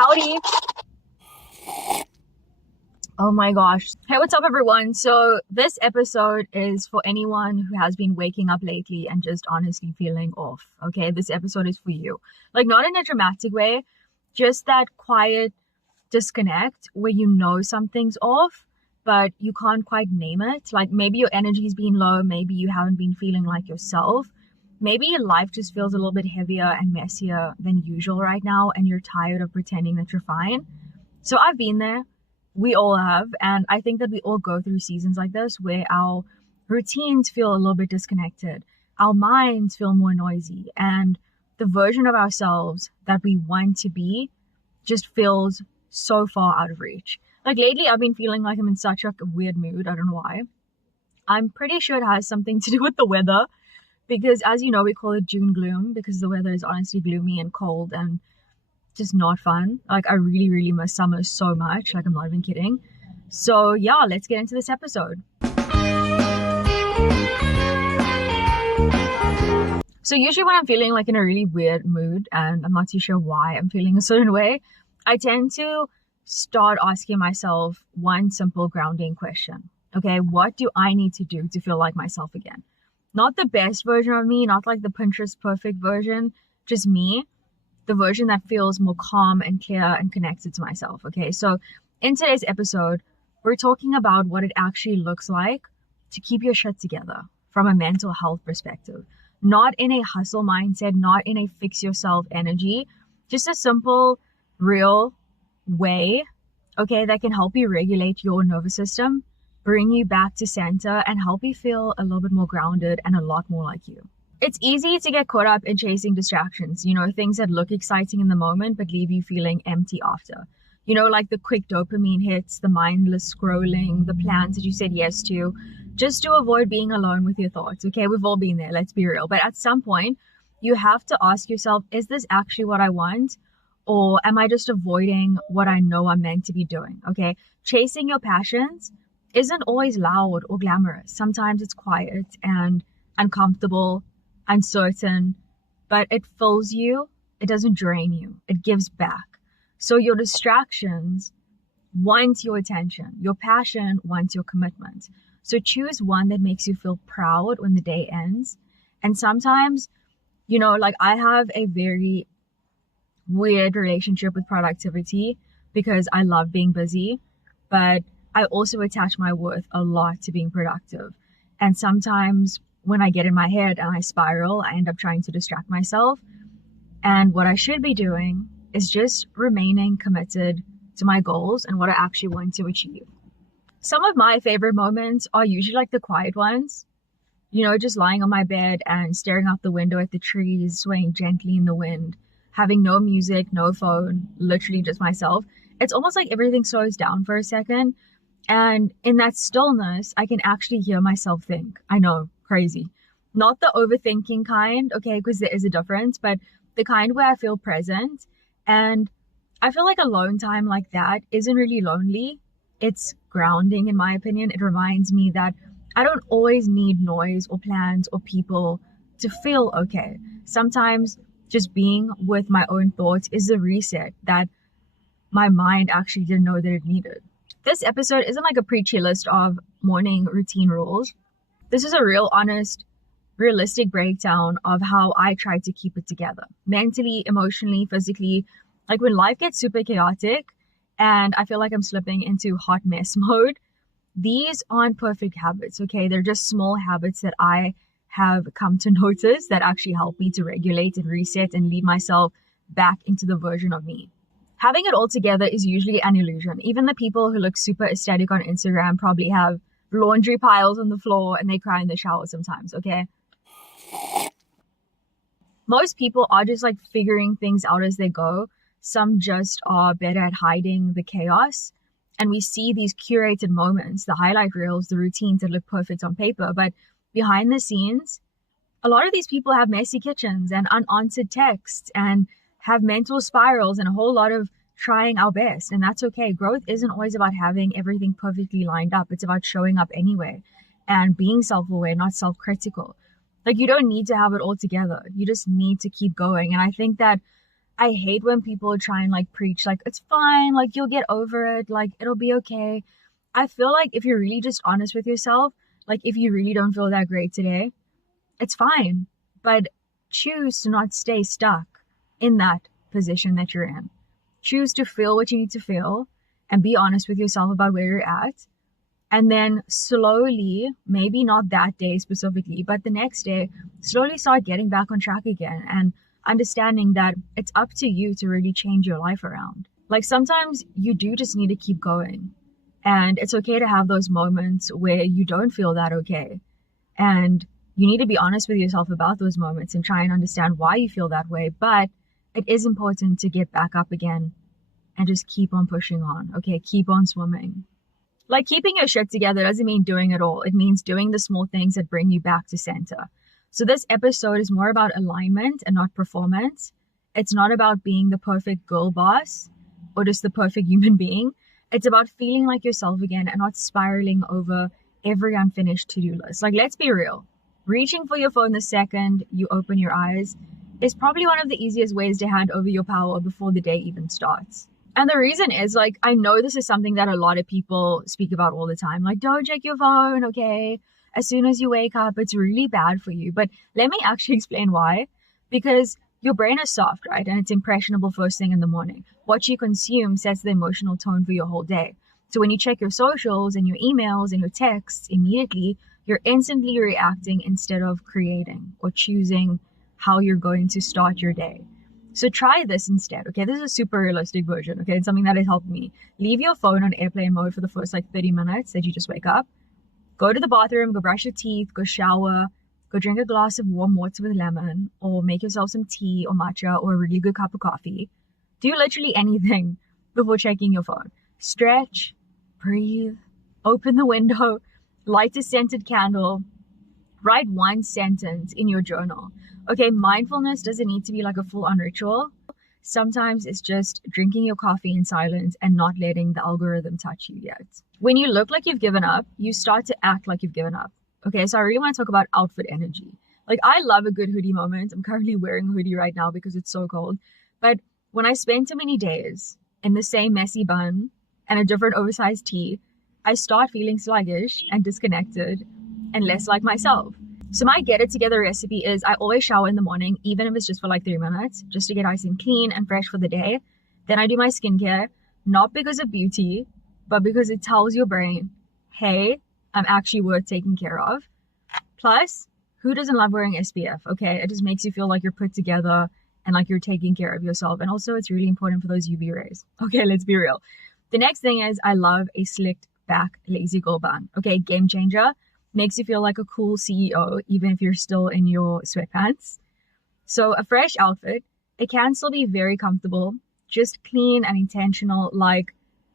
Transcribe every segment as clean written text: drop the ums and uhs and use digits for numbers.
Howdy. Oh my gosh. Hey, what's up everyone? So this episode is for anyone who has been waking up lately and just honestly feeling off. Okay, this episode is for you. Like, not in a dramatic way, just that quiet disconnect where you know something's off, but you can't quite name it. Like, maybe your energy's been low, maybe you haven't been feeling like yourself. Maybe your life just feels a little bit heavier and messier than usual right now, and you're tired of pretending that you're fine. So I've been there. We all have. And I think that we all go through seasons like this where our routines feel a little bit disconnected. Our minds feel more noisy. And the version of ourselves that we want to be just feels so far out of reach. Like, lately, I've been feeling like I'm in such a weird mood. I don't know why. I'm pretty sure it has something to do with the weather. Because as you know, we call it June gloom because the weather is honestly gloomy and cold and just not fun. Like, I really, really miss summer so much. Like, I'm not even kidding. So yeah, let's get into this episode. So usually when I'm feeling like in a really weird mood and I'm not too sure why I'm feeling a certain way, I tend to start asking myself one simple grounding question. Okay, what do I need to do to feel like myself again? Not the best version of me, not like the Pinterest perfect version, just me, the version that feels more calm and clear and connected to myself. Okay, so in today's episode, we're talking about what it actually looks like to keep your shit together from a mental health perspective. Not in a hustle mindset, not in a fix yourself energy, just a simple, real way, okay, that can help you regulate your nervous system, bring you back to center, and help you feel a little bit more grounded and a lot more like you. It's easy to get caught up in chasing distractions, things that look exciting in the moment but leave you feeling empty after. Like the quick dopamine hits, the mindless scrolling, the plans that you said yes to, just to avoid being alone with your thoughts. Okay, we've all been there, let's be real. But at some point, you have to ask yourself, is this actually what I want? Or am I just avoiding what I know I'm meant to be doing? Okay, chasing your passions isn't always loud or glamorous. Sometimes it's quiet and uncomfortable, uncertain, but it fills you. It doesn't drain you. It gives back. So your distractions want your attention. Your passion wants your commitment. So choose one that makes you feel proud when the day ends. And sometimes, like, I have a very weird relationship with productivity because I love being busy, but I also attach my worth a lot to being productive. And sometimes when I get in my head and I spiral, I end up trying to distract myself. And what I should be doing is just remaining committed to my goals and what I actually want to achieve. Some of my favorite moments are usually like the quiet ones, just lying on my bed and staring out the window at the trees, swaying gently in the wind, having no music, no phone, literally just myself. It's almost like everything slows down for a second. And in that stillness, I can actually hear myself think. I know, crazy. Not the overthinking kind, okay, because there is a difference, but the kind where I feel present. And I feel like alone time like that isn't really lonely. It's grounding, in my opinion. It reminds me that I don't always need noise or plans or people to feel okay. Sometimes just being with my own thoughts is the reset that my mind actually didn't know that it needed. This episode isn't like a preachy list of morning routine rules. This is a real, honest, realistic breakdown of how I try to keep it together. Mentally, emotionally, physically. Like, when life gets super chaotic and I feel like I'm slipping into hot mess mode, these aren't perfect habits, okay? They're just small habits that I have come to notice that actually help me to regulate and reset and lead myself back into the version of me. Having it all together is usually an illusion. Even the people who look super aesthetic on Instagram probably have laundry piles on the floor and they cry in the shower sometimes, okay? Most people are just like figuring things out as they go. Some just are better at hiding the chaos. And we see these curated moments, the highlight reels, the routines that look perfect on paper. But behind the scenes, a lot of these people have messy kitchens and unanswered texts and have mental spirals and a whole lot of trying our best. And that's okay. Growth isn't always about having everything perfectly lined up. It's about showing up anyway and being self-aware, not self-critical. Like, you don't need to have it all together. You just need to keep going. And I think that I hate when people try and like preach, like, it's fine, like, you'll get over it, like, it'll be okay. I feel like if you're really just honest with yourself, like, if you really don't feel that great today, it's fine. But choose to not stay stuck in that position that you're in. Choose to feel what you need to feel and be honest with yourself about where you're at. And then slowly, maybe not that day specifically, but the next day, slowly start getting back on track again and understanding that it's up to you to really change your life around. Like, sometimes you do just need to keep going. And it's okay to have those moments where you don't feel that okay. And you need to be honest with yourself about those moments and try and understand why you feel that way. But it is important to get back up again and just keep on pushing on. Okay, keep on swimming. Like, keeping your shit together doesn't mean doing it all. It means doing the small things that bring you back to center. So this episode is more about alignment and not performance. It's not about being the perfect girl boss or just the perfect human being. It's about feeling like yourself again and not spiraling over every unfinished to-do list. Like, let's be real. Reaching for your phone the second you open your eyes is probably one of the easiest ways to hand over your power before the day even starts. And the reason is, like, I know this is something that a lot of people speak about all the time. Like, don't check your phone, okay? As soon as you wake up, it's really bad for you. But let me actually explain why. Because your brain is soft, right? And it's impressionable first thing in the morning. What you consume sets the emotional tone for your whole day. So when you check your socials and your emails and your texts immediately, you're instantly reacting instead of creating or choosing how you're going to start your day. So try this instead, okay? This is a super realistic version, okay? It's something that has helped me. Leave your phone on airplane mode for the first 30 minutes that you just wake up. Go to the bathroom, go brush your teeth, go shower, go drink a glass of warm water with lemon, or make yourself some tea or matcha or a really good cup of coffee. Do literally anything before checking your phone. Stretch, breathe, open the window, light a scented candle, write one sentence in your journal. Okay, mindfulness doesn't need to be like a full-on ritual. Sometimes it's just drinking your coffee in silence and not letting the algorithm touch you yet. When you look like you've given up, you start to act like you've given up. Okay, so I really want to talk about outfit energy. Like, I love a good hoodie moment. I'm currently wearing a hoodie right now because it's so cold. But when I spend too many days in the same messy bun and a different oversized tee, I start feeling sluggish and disconnected and less like myself. So my get it together recipe is I always shower in the morning, even if it's just for 3 minutes, just to get nice and clean and fresh for the day. Then I do my skincare, not because of beauty, but because it tells your brain, hey, I'm actually worth taking care of. Plus, who doesn't love wearing SPF, okay? It just makes you feel like you're put together and like you're taking care of yourself. And also, it's really important for those UV rays. Okay, let's be real. The next thing is I love a slicked back lazy girl bun. Okay, game changer. Makes you feel like a cool CEO, even if you're still in your sweatpants. So a fresh outfit, it can still be very comfortable, just clean and intentional. Like,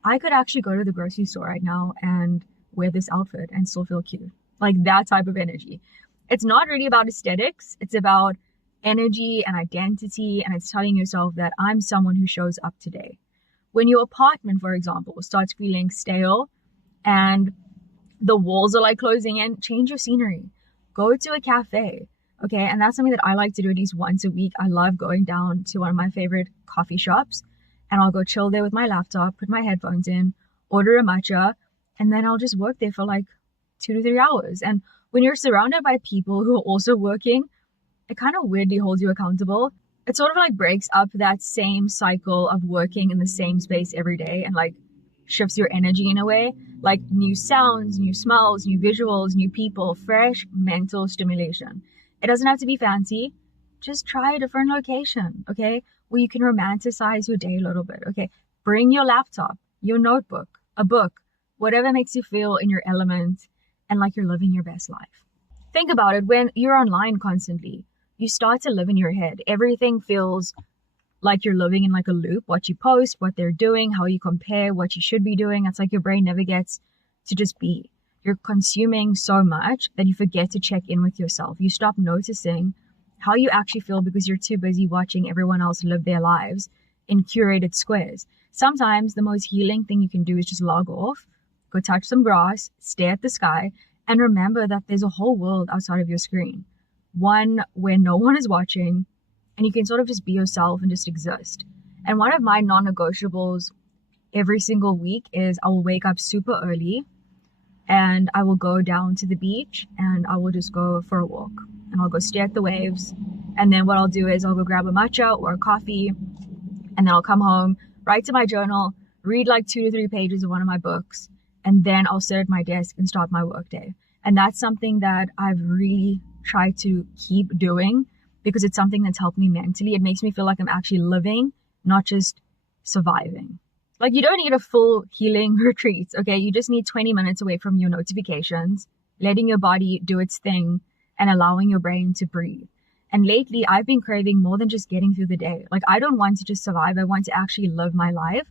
I could actually go to the grocery store right now and wear this outfit and still feel cute. Like, that type of energy. It's not really about aesthetics. It's about energy and identity. And it's telling yourself that I'm someone who shows up today. When your apartment, for example, starts feeling stale and the walls are closing in, change your scenery. Go to a cafe, okay? And that's something that I like to do at least once a week. I love going down to one of my favorite coffee shops and I'll go chill there with my laptop, put my headphones in, order a matcha, and then I'll just work there for 2 to 3 hours. And when you're surrounded by people who are also working, it kind of weirdly holds you accountable. It sort of breaks up that same cycle of working in the same space every day and shifts your energy in a way. New sounds, new smells, new visuals, new people, fresh mental stimulation. It doesn't have to be fancy. Just try a different location, okay? Where you can romanticize your day a little bit, okay? Bring your laptop, your notebook, a book, whatever makes you feel in your element and like you're living your best life. Think about it. When you're online constantly, you start to live in your head. Everything feels like you're living in a loop. What you post, what they're doing, how you compare, what you should be doing. It's like your brain never gets to just be. You're consuming so much that you forget to check in with yourself. You stop noticing how you actually feel because you're too busy watching everyone else live their lives in curated squares. Sometimes the most healing thing you can do is just log off, go touch some grass, stare at the sky, and remember that there's a whole world outside of your screen. One where no one is watching, and you can sort of just be yourself and just exist. And one of my non-negotiables every single week is I will wake up super early and I will go down to the beach and I will just go for a walk and I'll go stare at the waves. And then what I'll do is I'll go grab a matcha or a coffee, and then I'll come home, write to my journal, read like 2 to 3 pages of one of my books, and then I'll sit at my desk and start my workday. And that's something that I've really tried to keep doing because it's something that's helped me mentally. It makes me feel like I'm actually living, not just surviving. Like, you don't need a full healing retreat, okay? You just need 20 minutes away from your notifications, letting your body do its thing and allowing your brain to breathe. And lately, I've been craving more than just getting through the day. Like, I don't want to just survive. I want to actually live my life,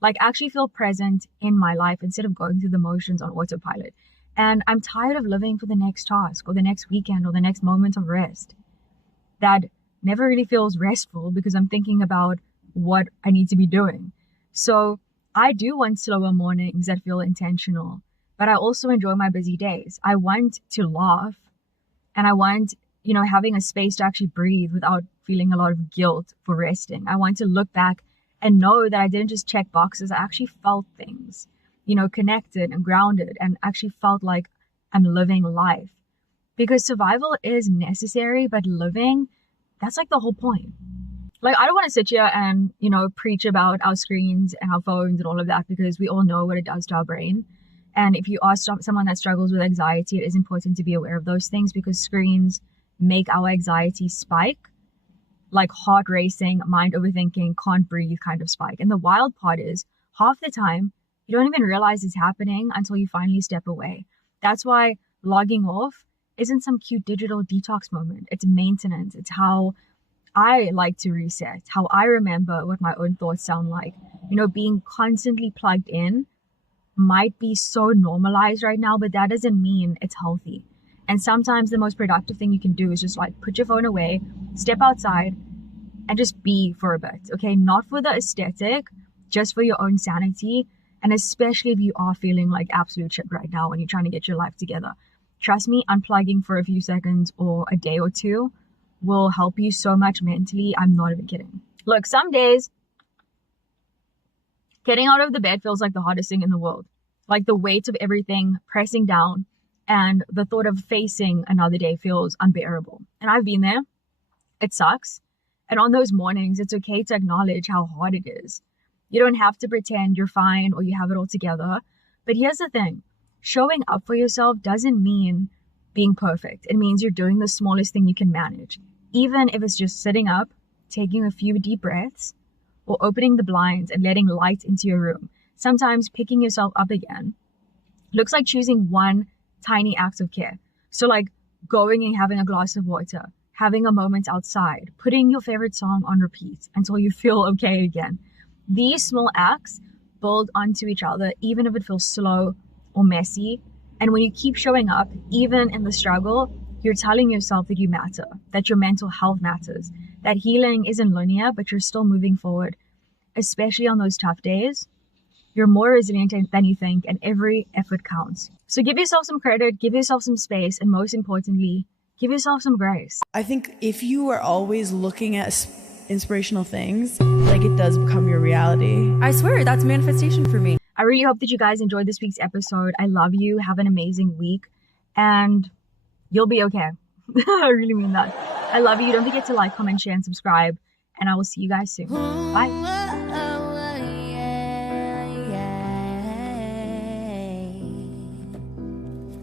like actually feel present in my life instead of going through the motions on autopilot. And I'm tired of living for the next task or the next weekend or the next moment of rest. That never really feels restful because I'm thinking about what I need to be doing. So I do want slower mornings that feel intentional, but I also enjoy my busy days. I want to laugh and I want, having a space to actually breathe without feeling a lot of guilt for resting. I want to look back and know that I didn't just check boxes. I actually felt things, connected and grounded, and actually felt like I'm living life. Because survival is necessary, but living, that's like the whole point. Like, I don't want to sit here and, preach about our screens and our phones and all of that, because we all know what it does to our brain. And if you are someone that struggles with anxiety, it is important to be aware of those things, because screens make our anxiety spike, like heart racing, mind overthinking, can't breathe kind of spike. And the wild part is, half the time, you don't even realize it's happening until you finally step away. That's why logging off isn't some cute digital detox moment. It's maintenance. It's how I like to reset, how I remember what my own thoughts sound like. Being constantly plugged in might be so normalized right now, but that doesn't mean it's healthy. And sometimes the most productive thing you can do is just like put your phone away, step outside, and just be for a bit, okay? Not for the aesthetic, just for your own sanity. And especially if you are feeling like absolute shit right now and you're trying to get your life together. Trust me, unplugging for a few seconds or a day or two will help you so much mentally. I'm not even kidding. Look, some days, getting out of the bed feels like the hardest thing in the world. Like the weight of everything pressing down, and the thought of facing another day feels unbearable. And I've been there. It sucks. And on those mornings, it's okay to acknowledge how hard it is. You don't have to pretend you're fine or you have it all together. But here's the thing. Showing up for yourself doesn't mean being perfect. It means you're doing the smallest thing you can manage. Even if it's just sitting up, taking a few deep breaths, or opening the blinds and letting light into your room. Sometimes picking yourself up again looks like choosing one tiny act of care. So like going and having a glass of water, having a moment outside, putting your favorite song on repeat until you feel okay again. These small acts build onto each other, even if it feels slow or messy. And when you keep showing up, even in the struggle, you're telling yourself that you matter, that your mental health matters, that healing isn't linear, but you're still moving forward. Especially on those tough days, you're more resilient than you think, and every effort counts. So give yourself some credit, give yourself some space, and most importantly, give yourself some grace. I think if you are always looking at inspirational things, like it does become your reality. I swear, that's manifestation for me. I really hope that you guys enjoyed this week's episode. I love you. Have an amazing week. And you'll be okay. I really mean that. I love you. Don't forget to like, comment, share, and subscribe. And I will see you guys soon. Bye.